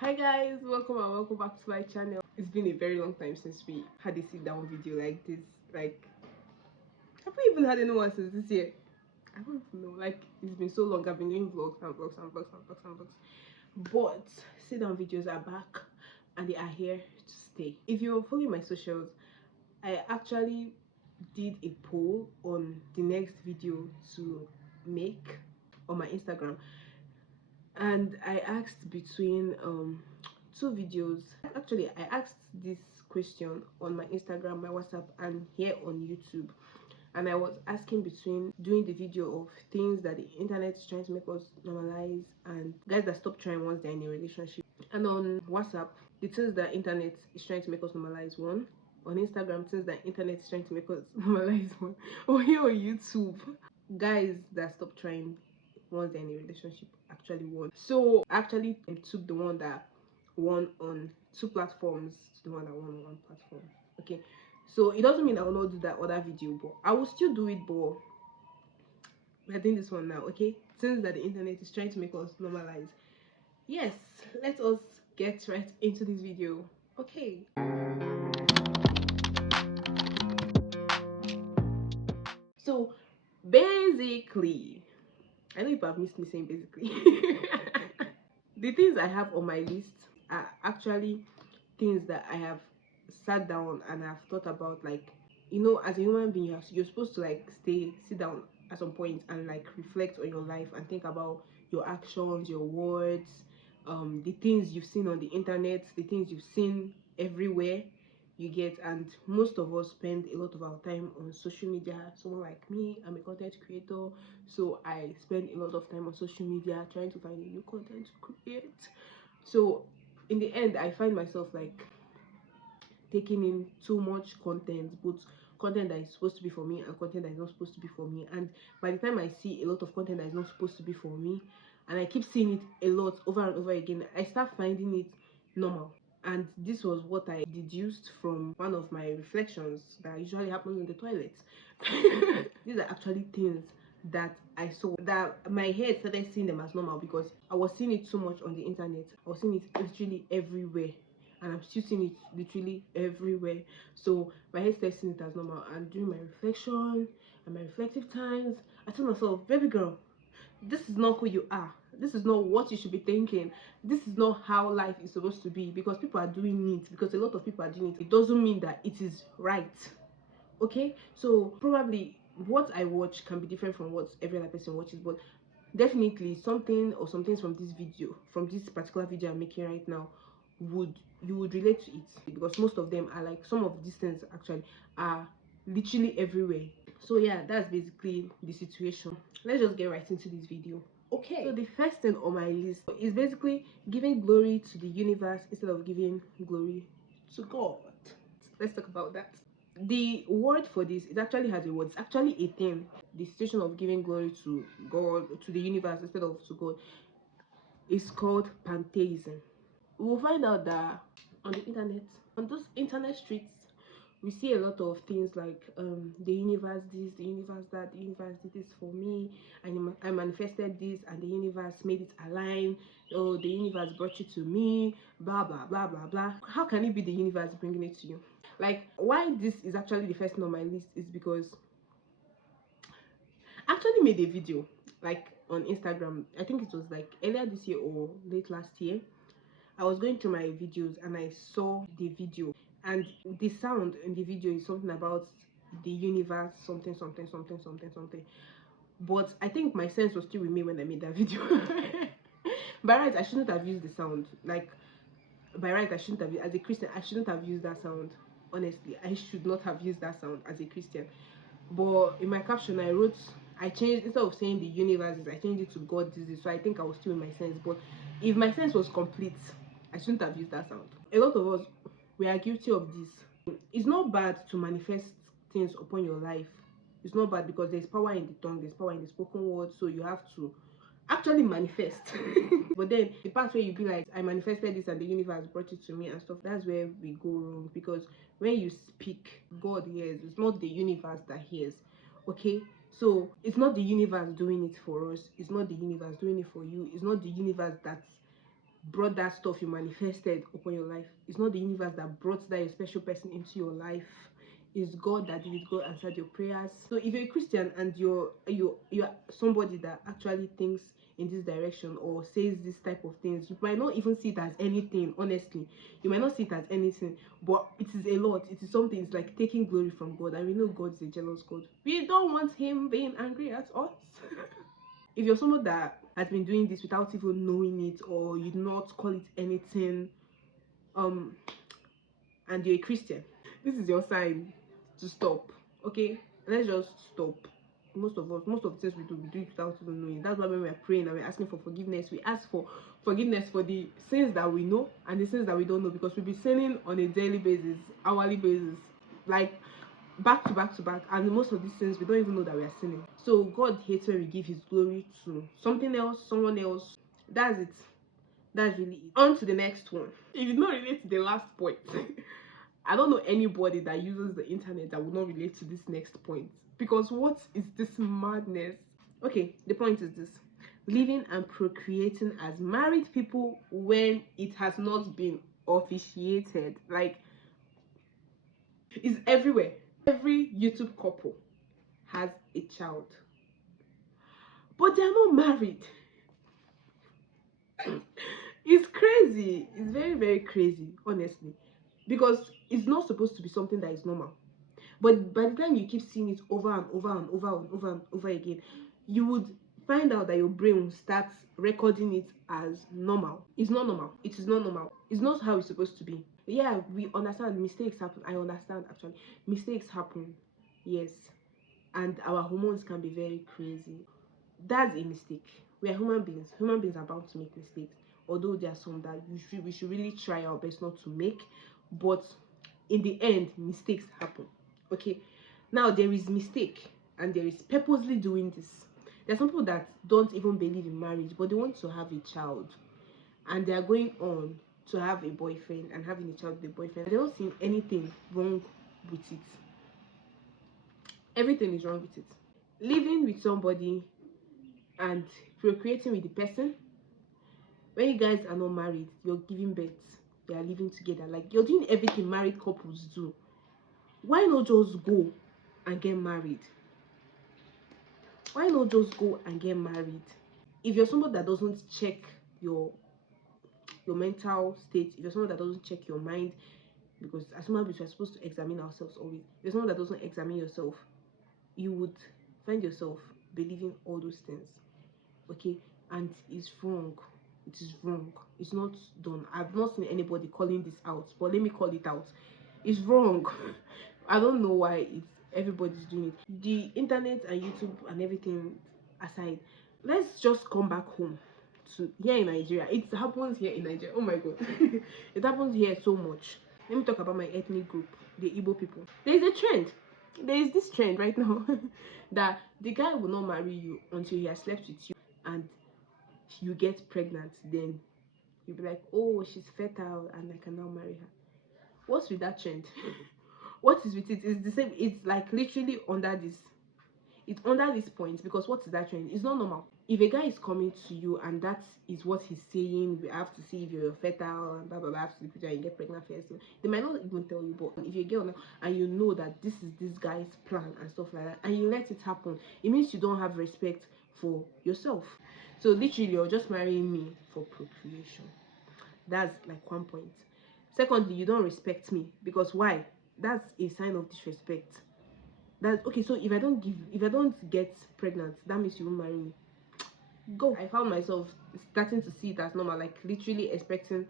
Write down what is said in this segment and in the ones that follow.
Hi guys, welcome and welcome back to my channel. It's been a very long time since we had a sit down video like this. Like, have we even had anyone since this year? I don't even know. Like, it's been so long. I've been doing vlogs and vlogs and vlogs and vlogs and vlogs. But sit down videos are back and they are here to stay. If you're following my socials, I actually did a poll on the next video to make on my Instagram, and I asked between two videos. Actually, I asked this question on my Instagram, my WhatsApp, and here on YouTube. And I was asking between doing the video of things that the internet is trying to make us normalize and guys that stop trying once they're in a relationship. And on WhatsApp, the things that internet is trying to make us normalize, one. On Instagram, things that internet is trying to make us normalize, one. Or here on YouTube, guys that stop trying once they're in a relationship actually won. So actually took the one that won on two platforms to the one that won on one platform. Okay, so it doesn't mean I will not do that other video, but I will still do it. But we're doing this one now, okay? Since that the internet is trying to make us normalize. Yes, let us get right into this video. Okay. So basically, I know if I've missed me saying basically. The things I have on my list are actually things that I have sat down and I've thought about. Like, as a human being, you're supposed to like sit down at some point and like reflect on your life and think about your actions, your words, the things you've seen on the internet, the things you've seen everywhere, you get. And most of us spend a lot of our time on social media. Someone like me, I'm a content creator, so I spend a lot of time on social media trying to find a new content to create. So in the end, I find myself like taking in too much content, both content that is supposed to be for me and content that is not supposed to be for me. And by the time I see a lot of content that is not supposed to be for me, and I keep seeing it a lot over and over again, I start finding it normal. And this was what I deduced from one of my reflections that usually happens in the toilet. These are actually things that I saw that my head started seeing them as normal because I was seeing it so much on the internet. I was seeing it literally everywhere, and I'm still seeing it literally everywhere. So my head started seeing it as normal. And during my reflection and my reflective times, I told myself, baby girl, this is not who you are. This is not what you should be thinking. This is not how life is supposed to be. Because people are doing it, because a lot of people are doing it, it doesn't mean that it is right. Okay, so probably what I watch can be different from what every other person watches, but definitely something or some things from this video, from this particular video I'm making right now, you would relate to it, because most of them are like, some of these things actually are literally everywhere. So yeah, that's basically the situation. Let's just get right into this video. Okay, so the first thing on my list is basically giving glory to the universe instead of giving glory to God. Let's talk about that. The word for this, it actually has a word. It's actually a thing. The situation of giving glory to God, to the universe instead of to God, is called pantheism. We'll find out that on the internet, on those internet streets, we see a lot of things like the universe this, the universe that, the universe did this for me, and I manifested this, and the universe made it align. Oh, the universe brought you to me, blah blah blah blah blah. How can it be the universe bringing it to you? Like, why this is actually the first thing on my list is because I actually made a video like on Instagram. I think it was like earlier this year or late last year. I was going through my videos and I saw the video, and the sound in the video is something about the universe, something something something something something. But I think my sense was still with me when I made that video. By right, I shouldn't have used the sound. Like, by right, I shouldn't have, as a Christian, I shouldn't have used that sound. Honestly, I should not have used that sound as a Christian. But in my caption, I changed, instead of saying the universe, I changed it to God this. So I think I was still in my sense. But if my sense was complete, I shouldn't have used that sound. A lot of us, we are guilty of this. It's not bad to manifest things upon your life. It's not bad, because there's power in the tongue, there's power in the spoken word. So you have to actually manifest. But then the part where you be like, I manifested this and the universe brought it to me and stuff, that's where we go wrong. Because when you speak, God hears. It's not the universe that hears. Okay, so it's not the universe doing it for us, it's not the universe doing it for you, it's not the universe that brought that stuff you manifested upon your life. It's not the universe that brought that special person into your life. It's God that did it. God answered your prayers. So if you're a Christian and you're somebody that actually thinks in this direction or says this type of things, you might not even see it as anything. Honestly, you might not see it as anything, but it is a lot. It is something. It's like taking glory from God, and we know God is a jealous God. We don't want Him being angry at us. If you're someone that has been doing this without even knowing it, or you do not call it anything, and you're a Christian, this is your sign to stop. Okay, let's just stop. Most of the things we do it without even knowing. That's why when we're praying and we're asking for forgiveness, we ask for forgiveness for the sins that we know and the sins that we don't know, because we'll be sinning on a daily basis, hourly basis, like back to back to back, and most of these sins we don't even know that we are sinning. So God hates when we give His glory to something else, someone else. That's it. That's really it. On to the next one. It did not relate to the last point. I don't know anybody that uses the internet that would not relate to this next point. Because what is this madness? Okay, the point is this: living and procreating as married people when it has not been officiated. Like, it's everywhere. Every YouTube couple has a child, but they're not married. It's crazy. It's very, very crazy, honestly, because it's not supposed to be something that is normal. But by the time you keep seeing it over and over and over and over and over again, you would find out that your brain starts recording it as normal. It's not normal. It is not normal. It's not how it's supposed to be. Yeah, we understand mistakes happen. I understand, actually. Mistakes happen. Yes. And our hormones can be very crazy. That's a mistake. We are human beings. Human beings are bound to make mistakes. Although there are some that we should really try our best not to make. But in the end, mistakes happen. Okay. Now there is mistake and there is purposely doing this. There are some people that don't even believe in marriage, but they want to have a child, and they are going on to have a boyfriend and having a child with a boyfriend. They don't see anything wrong with it. Everything is wrong with it. Living with somebody and procreating with the person, when you guys are not married, you're giving birth, you are living together, like you're doing everything married couples do. Why not just go and get married? Why not just go and get married? If you're someone that doesn't check your mental state, if you're someone that doesn't check your mind, because as human beings we're supposed to examine ourselves always. If you're someone that doesn't examine yourself, you would find yourself believing all those things. Okay, and it's wrong. It is wrong. It's not done. I've not seen anybody calling this out, but let me call it out. It's wrong. I don't know why everybody's doing it. The internet and YouTube and everything aside, let's just come back home to here in Nigeria. It happens here in Nigeria. Oh my god. It happens here so much. Let me talk about my ethnic group, the Igbo people. There is a trend. There is this trend right now that the guy will not marry you until he has slept with you and you get pregnant. Then you'll be like, oh, she's fertile and I can now marry her. What's with that trend? What is with it? It's the same. It's like literally under this. It's under this point, because what is that trend? It's not normal. If a guy is coming to you and that is what he's saying, we have to see if you're fertile and blah blah blah, have to sleep with you and you get pregnant first. They might not even tell you, but if you're a girl now and you know that this is this guy's plan and stuff like that, and you let it happen, it means you don't have respect for yourself. So literally, you're just marrying me for procreation. That's like one point. Secondly, you don't respect me, because why? That's a sign of disrespect. That's okay. So if I don't get pregnant, that means you won't marry me. Go. I found myself starting to see it as normal, like literally expecting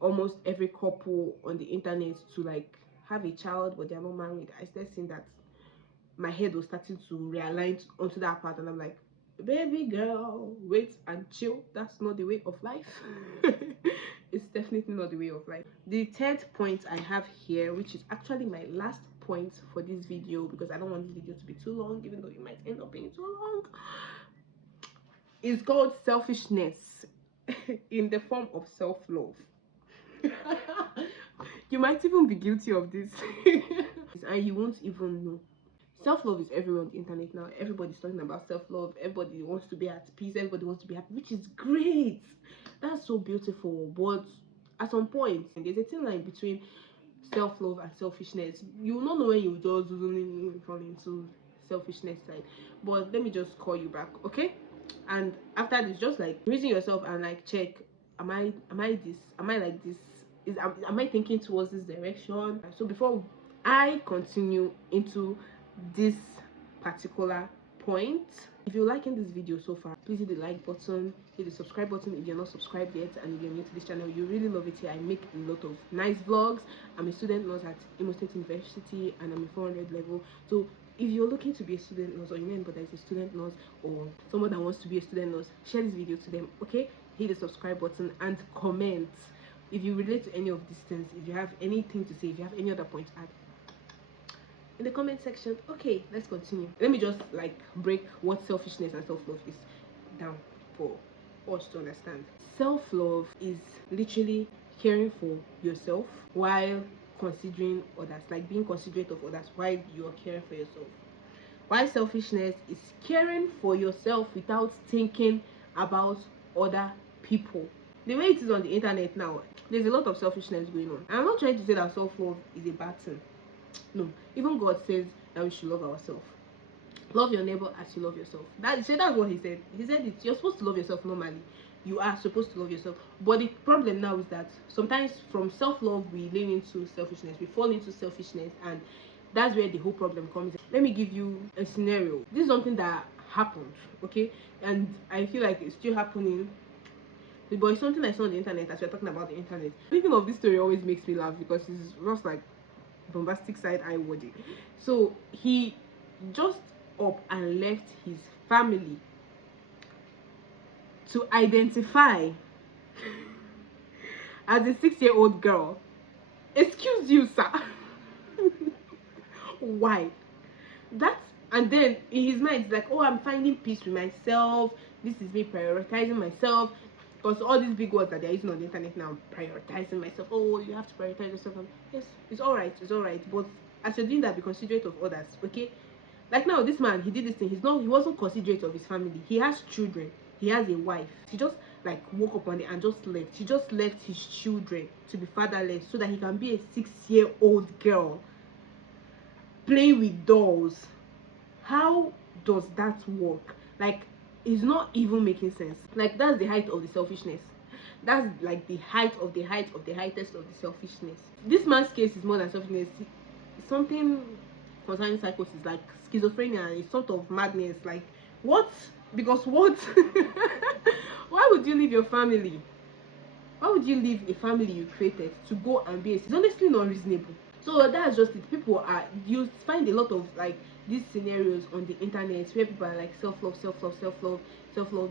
almost every couple on the internet to like have a child, but they're not married. I started seeing that my head was starting to realign onto that part, and I'm like, baby girl, wait and chill. That's not the way of life. It's definitely not the way of life. The third point I have here, which is actually my last point for this video, because I don't want this video to be too long, even though it might end up being too long, is called selfishness in the form of self-love. You might even be guilty of this. And you won't even know. Self-love is everywhere on the internet now. Everybody's talking about self-love. Everybody wants to be at peace. Everybody wants to be happy, which is great. That's so beautiful. But at some point, there's a thin line between self-love and selfishness. You will not know when you just fall into selfishness side. But let me just call you back, okay? And after this, just like reason yourself and like check, am I like this, am I thinking towards this direction? So before I continue into this particular point, if you're liking this video so far, please hit the like button, hit the subscribe button if you're not subscribed yet, and if you're new to this channel, you really love it here. I make a lot of nice vlogs. I'm a student nurse at Imo State University and I'm a 400 level. So if you're looking to be a student nurse, or you know anybody that is a student nurse or someone that wants to be a student nurse, share this video to them, okay? Hit the subscribe button and comment if you relate to any of these things, if you have anything to say, if you have any other point to add in the comment section. Okay, let's continue. Let me just like break what selfishness and self-love is down for us to understand. Self-love is literally caring for yourself while considering others, like being considerate of others while you're caring for yourself. While selfishness is caring for yourself without thinking about other people. The way it is on the internet now, there's a lot of selfishness going on. I'm not trying to say that self-love is a bad thing. No, even God says that we should love ourselves. Love your neighbor as you love yourself. That's what he said. He said it. You're supposed to love yourself normally. You are supposed to love yourself. But the problem now is that sometimes from self-love we lean into selfishness. We fall into selfishness, and that's where the whole problem comes in. Let me give you a scenario. This is something that happened, okay? And I feel like it's still happening. But it's something I saw on the internet as we're talking about the internet. Thinking of this story always makes me laugh because it's just like bombastic side eye worthy. So he just up and left his family to identify as a 6-year-old girl. Excuse you, sir. Why? That's, and then in his mind it's like, oh, I'm finding peace with myself, this is me prioritizing myself. Because all these big words that they're using on the internet now, prioritizing myself, oh, you have to prioritize yourself. Yes, it's all right, but as you're doing that, be considerate of others, okay? Like now, this man, he did this thing. He wasn't considerate of his family. He has children, he has a wife. He just like woke up one day and just left. He just left his children to be fatherless so that he can be a 6-year-old girl playing with dolls. How does that work? Like, it's not even making sense. Like, that's the height of the selfishness. That's like the height of the heightest of the selfishness. This man's case is more than selfishness. It's something concerning psychosis, like schizophrenia. It's sort of madness. Like, what? Because what? Why would you leave your family? Why would you leave a family you created to go and be? It's honestly not reasonable. So that's just it. People are, you find a lot of like these scenarios on the internet where people are like self-love,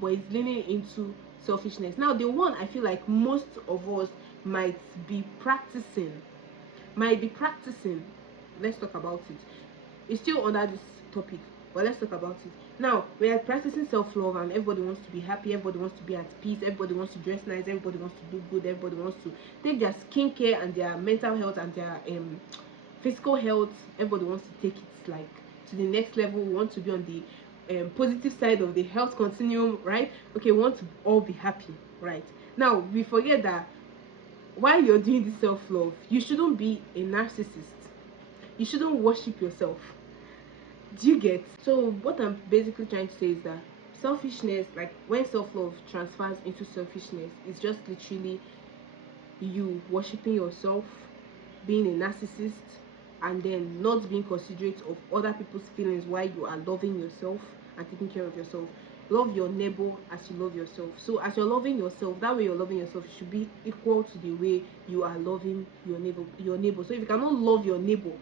but it's leaning into selfishness. Now the one I feel like most of us might be practicing, let's talk about it. It's still under this topic, but let's talk about it. Now we are practicing self-love and everybody wants to be happy, everybody wants to be at peace, everybody wants to dress nice, everybody wants to do good, everybody wants to take their skincare and their mental health and their physical health. Everybody wants to take it like to the next level. We want to be on the positive side of the health continuum, right? Okay, we want to all be happy, right? Now we forget that while you're doing this self-love, you shouldn't be a narcissist. You shouldn't worship yourself. Do you get? So what I'm basically trying to say is that selfishness, like when self-love transfers into selfishness, it's just literally you worshiping yourself, being a narcissist, and then not being considerate of other people's feelings while you are loving yourself and taking care of yourself. Love your neighbor as you love yourself. So as you're loving yourself, that way you're loving yourself should be equal to the way you are loving your neighbor. So if you cannot love your neighbor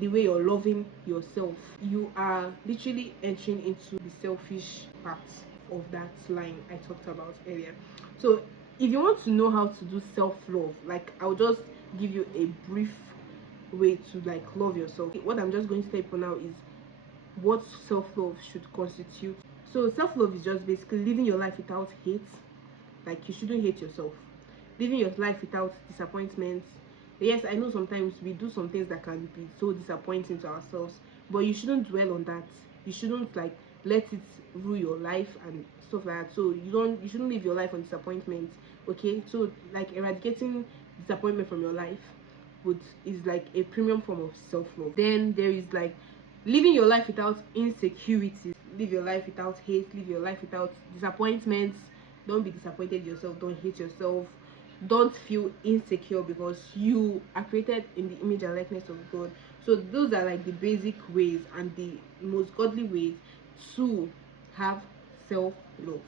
the way you're loving yourself, you are literally entering into the selfish part of that line I talked about earlier. So if you want to know how to do self-love, like I'll just give you a brief way to like love yourself. What I'm just going to say for now is what self-love should constitute. So self-love is just basically living your life without hate. Like you shouldn't hate yourself. Living your life without disappointments. Yes, I know sometimes we do some things that can be so disappointing to ourselves, but you shouldn't dwell on that. You shouldn't like let it rule your life and stuff like that. So you shouldn't live your life on disappointment. Okay, so like eradicating disappointment from your life would is like a premium form of self-love. Then there is like living your life without insecurities. Live your life without hate. Live your life without disappointments. Don't be disappointed yourself. Don't hate yourself. Don't feel insecure because you are created in the image and likeness of God. So those are like the basic ways and the most godly ways to have self-love.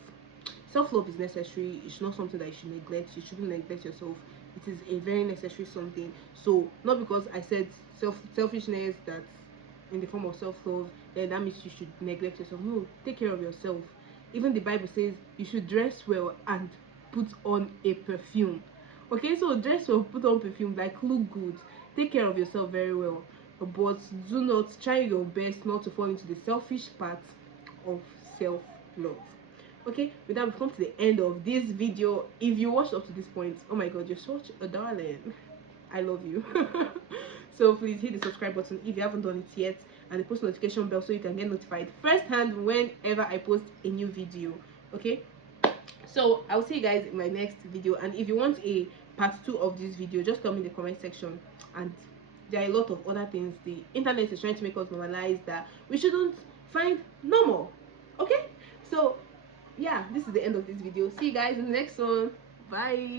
Self-love is necessary. It's not something that you should neglect. You shouldn't neglect yourself. It is a very necessary something. So not because I said selfishness that's in the form of self-love, then that means you should neglect yourself. No, take care of yourself. Even the Bible says you should dress well and put on a perfume. Okay, so dress well, put on perfume, like look good, take care of yourself very well, but do not try your best not to fall into the selfish part of self-love. Okay, with that, we've come to the end of this video. If you watched up to this point, oh my god, you're such a darling. I love you. So please hit the subscribe button if you haven't done it yet, and the post notification bell so you can get notified first hand whenever I post a new video. Okay, so I'll see you guys in my next video, and if you want a part 2 of this video, just tell me in the comment section. And there are a lot of other things the internet is trying to make us normalize that we shouldn't find normal. Okay, so yeah, this is the end of this video. See you guys in the next one. Bye.